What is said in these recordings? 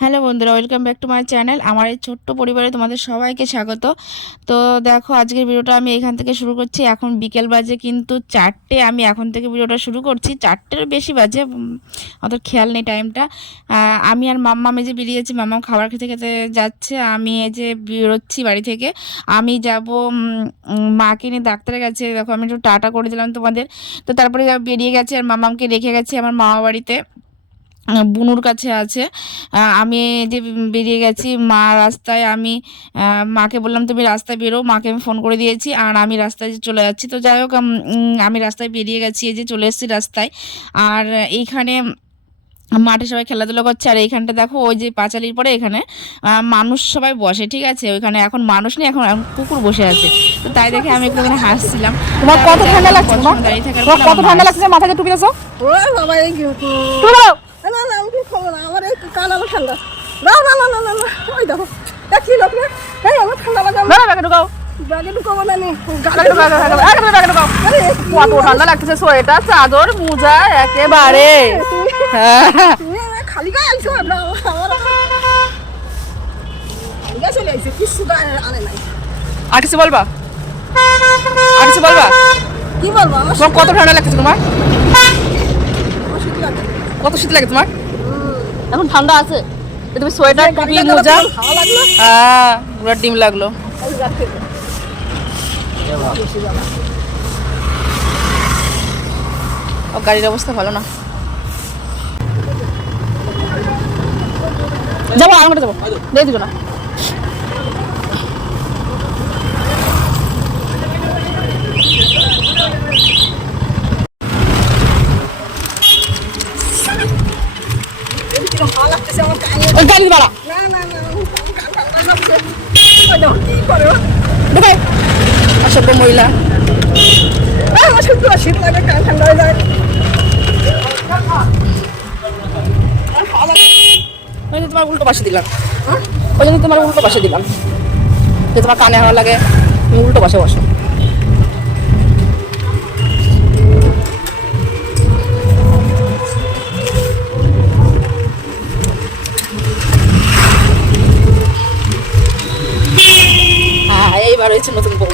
Hello বন্ধুরা, welcome back to my channel. আমার এই ছোট্ট পরিবারে তোমাদের সবাইকে স্বাগত। তো দেখো, আজকের ভিডিওটা আমি এখান থেকে শুরু করছি। এখন বিকেল বাজে কিন্তু 4টে। আমি এখন থেকে ভিডিওটা শুরু করছি, 4টের বেশি বাজে, অত খেয়াল নেই টাইমটা। আমি আর মাম্মাম এই যে বেরিয়েছি, মাম্মাম খাবার খেতে খেতে যাচ্ছে, আমি এই যে বেরোচ্ছি বাড়ি থেকে। আমি যাব মাকে নিয়ে ডাক্তারের কাছে। দেখো, আমি একটু টাটা করে দিলাম তোমাদের। তো তারপরে বেরিয়ে গেছে, আর মাম্মামকে রেখে গেছি আমার মামা বাড়িতে, বুনুর কাছে আছে। আমি যে বেরিয়ে গেছি মা রাস্তায়। আমি মাকে বললাম তুমি রাস্তায় বেরো, মাকে আমি ফোন করে দিয়েছি, আর আমি রাস্তায় চলে যাচ্ছি। তো যাই হোক, আমি রাস্তায় বেরিয়ে গেছি, এই যে চলে এসেছি রাস্তায়। আর এইখানে মাঠে সবাই খেলাধুলা করছে। আর এইখানটা দেখো, ওই যে পাঁচালির পরে এখানে মানুষ সবাই বসে, ঠিক আছে। ওইখানে এখন মানুষ নেই, এখন কুকুর বসে আছে। তো তাই দেখে আমি একটু হাসছিলাম। তোমার কত ঠান্ডা লাগছে? দাঁড়িয়ে থাকার তোমার পর কত ঠান্ডা লাগছে? মাথায় টুপি দাও। ও বাবা, এই কি টুপি দাও। না না, আমি কি খাবো না, আমার এই কান আমার ঠান্ডা। না না না না না না, ওই দেখো কি লোক না, এই আমার ঠান্ডা লাগে। না না, ব্যাগে ঢুকাও। ব্যাগে ঢুকাবো না, নি ব্যাগে ঢুকাও, ব্যাগে ঢুকাও। কত ঠান্ডা লাগছে, সোয়েটার চাদর মোজা একেবারে। তুমি খালি গায়ে আইছো না, আমার খালি গায়ে চলে আইছে, কিছু গায়ে আনে নাই। আর কিছু বলবা? আর কিছু বলবা? কি বলবো, আমার তোমার কত ঠান্ডা লাগছে? তোমার শীত লাগে। কত শীত লাগে তোমার? এখন ঠান্ডা আছে, তুমি সোয়েটার টুপি মোজা। ভালো লাগলো। পুরো ডিম লাগলো। গাড়ির অবস্থা ভালো না। যাবো, আমার যাবো, দিয়ে দিল না। ভালো লাগতেছে আমার কানে। ওই গাড়ি ভাড়া না না না, কান ঠান্ডা লাগছে। ওই দেখো কি করে, দেখাই অসভ্য মহিলা। আমার শুধু শীত লাগে, কান ঠান্ডা হয়ে যায়। ওই যে তোমার উল্টো পাশে দিলাম, ওই জন্য তোমার উল্টো পাশে দিলাম, যে তোমার কানে হাওয়া লাগে। তুমি উল্টো পাশে বসো। হ্যাঁ, এইবার হয়েছে নতুন বউ,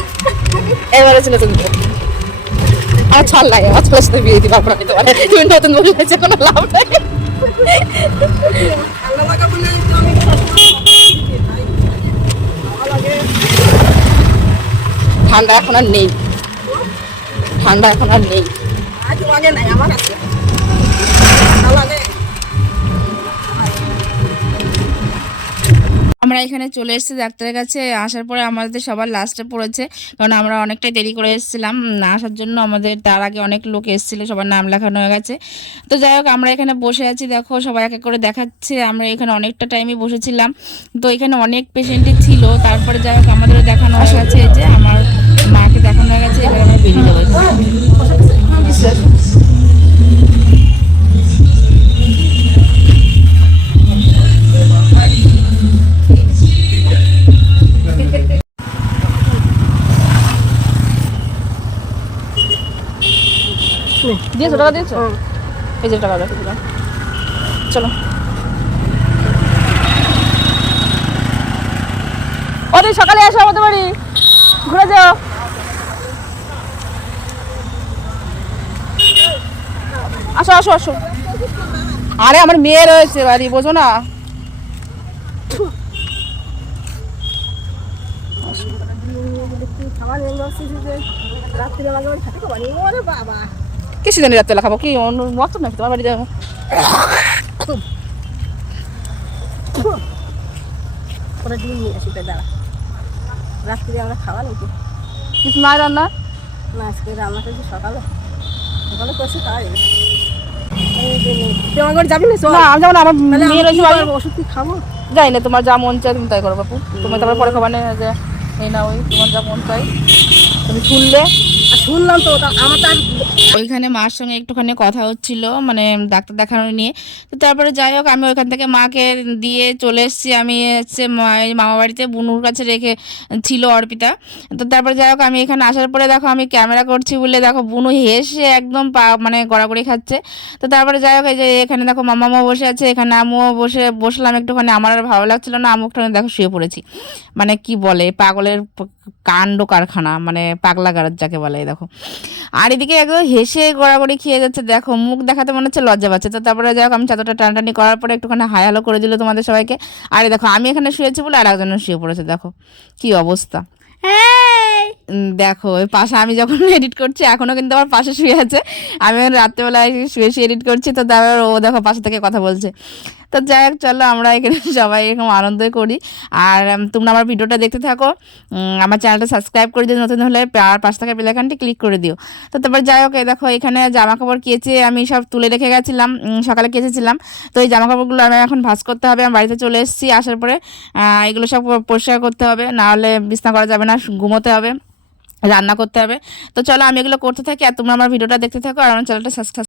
এবার হয়েছে নতুন বউ। আমার ছল লাগে, আমার ছলের সাথে বিয়ে দিবা আপনার। তুমি নতুন বউ হয়েছে, কোনো লাভ নাই। ঠান্ডা লাগা বলে আমি ভালো লাগে। ঠান্ডা এখন আর নেই, ঠান্ডা এখন আর নেই। আজ আগে নাই, আমার আছে ভালো লাগে। আমরা এখানে চলে এসেছি ডাক্তারের কাছে। আসার পরে আমাদের সবার লাস্টে পড়েছে, কারণ আমরা অনেকটাই দেরি করে এসেছিলাম না আসার জন্য। আমাদের তার আগে অনেক লোক এসেছিলো, সবার নাম লেখানো হয়ে গেছে। তো যাই হোক, আমরা এখানে বসে আছি, দেখো সবাই এক এক করে দেখাচ্ছে। আমরা এখানে অনেকটা টাইমই বসেছিলাম, তো এখানে অনেক পেশেন্টই ছিল। তারপরে যাই হোক, আমাদেরও দেখানো হয়ে গেছে, এই যে আমার মাকে দেখানো হয়ে গেছে। এবার আমরা বেরিয়ে যাবো। দিয়েছো টাকা, দিয়েছো? এই যে টাকা রেখে দিলাম। চলো, ওদের সকালে আসো আমাদের বাড়ি, ঘুরে যাও। আসো আসো আসো। আরে আমার মেয়ে রয়েছে বাড়ি, বোঝো না? খাবার নিয়ে আসছি যে রাত্রে লাগে ওই থাকে বানি। ওরে বাবা, কিছু জানি রাত্রে খাবো কি মত নাকি তোমার বাড়ি যাবো? ওরা ডিম নিয়ে আসি, তাই দাঁড়া। রাত্রে আমরা খাওয়া নাকি? কিছু নাই রান্না? না, আজকে রান্না করেছি সকালে, সকালে করছি তাই। তুই আমার ঘরে যাবি না? চল। না আমি যাবো না, আমার মেয়ে রয়েছে বাড়ি। ওষুধ কি খাবো? যাই না, তোমার যা মন চায় তুমি তাই করো বাপু। তুমি তারপরে পরে খাবার নেই যে এই না, ওই তোমার যা মন চাই তুমি শুনলে। আচ্ছা শুনলাম তো আমার তো ওইখানে মার সঙ্গে একটুখানি কথা হচ্ছিল মানে ডাক্তার দেখানো নিয়ে। তো তারপরে যাই হোক আমি ওইখান থেকে মাকে দিয়ে চলে এসেছি। আমি হচ্ছে মামা বাড়িতে বুনুর কাছে রেখে ছিল অর্পিতা। তো তারপরে যাই হোক আমি এখানে আসার পরে দেখো আমি ক্যামেরা করছি বলে দেখো বুনু হেসে একদম মানে গড়াগড়ি খাচ্ছে। তো তারপরে যাই হোক এই যে এখানে দেখো মামাও বসে আছে, এখানে আমিও বসলাম একটুখানি। আমার আর ভালো লাগছিল না, আমি একটুখানি দেখো শুয়ে পড়েছি। মানে কি বলে পাগলের কাণ্ড কারখানা, মানে পাগলা গারদ যাকে বলে। এই দেখো আর এদিকে একদম হেসে গড়াগড়ি খেয়ে যাচ্ছে, দেখো মুখ দেখাতে মনে হচ্ছে লজ্জা পাচ্ছে। তো তারপরে যাই হোক আমি চাদরটা টানাটানি করার পরে একটুখানি হাই হ্যালো করে দিল তোমাদের সবাইকে। আর এই দেখো আমি এখানে শুয়েছি বলে আর একজনের শুয়ে পড়েছে, দেখো কি অবস্থা। দেখো ওই পাশে আমি যখন এডিট করছি এখনো কিন্তু আমার পাশে শুয়ে আছে। আমি রাত্রেবেলা শুয়ে শুয়ে এডিট করছি, তো তারপর ও দেখো পাশে থেকে কথা বলছে। তো যাই হোক চলো আমরা এখানে সবাই এরকম আনন্দই করি। আর তোমরা আমার ভিডিওটা দেখতে থাকো, আমার চ্যানেলটা সাবস্ক্রাইব করে দিও নতুন হলে, আর পাশে থাকা বেল আইকনটি ক্লিক করে দিও। তো তারপর যাই হোক এই দেখো এখানে জামা কাপড় কেচে আমি সব তুলে রেখে গেছিলাম, সকালে কেচেছিলাম। তো এই জামা কাপড়গুলো আমি এখন ভাঁজ করতে হবে। আমি বাড়িতে চলে এসেছি, আসার পরে এগুলো সব পরিষ্কার করতে হবে, নাহলে বিছানা করা যাবে না, ঘুমোতে হবে, রান্না করতে হবে। তো চলো আমি এগুলো করতে থাকি আর তোমরা আমার ভিডিওটা দেখতে থাকো আর আমার চ্যানেলটা সাবস্ক্রাইব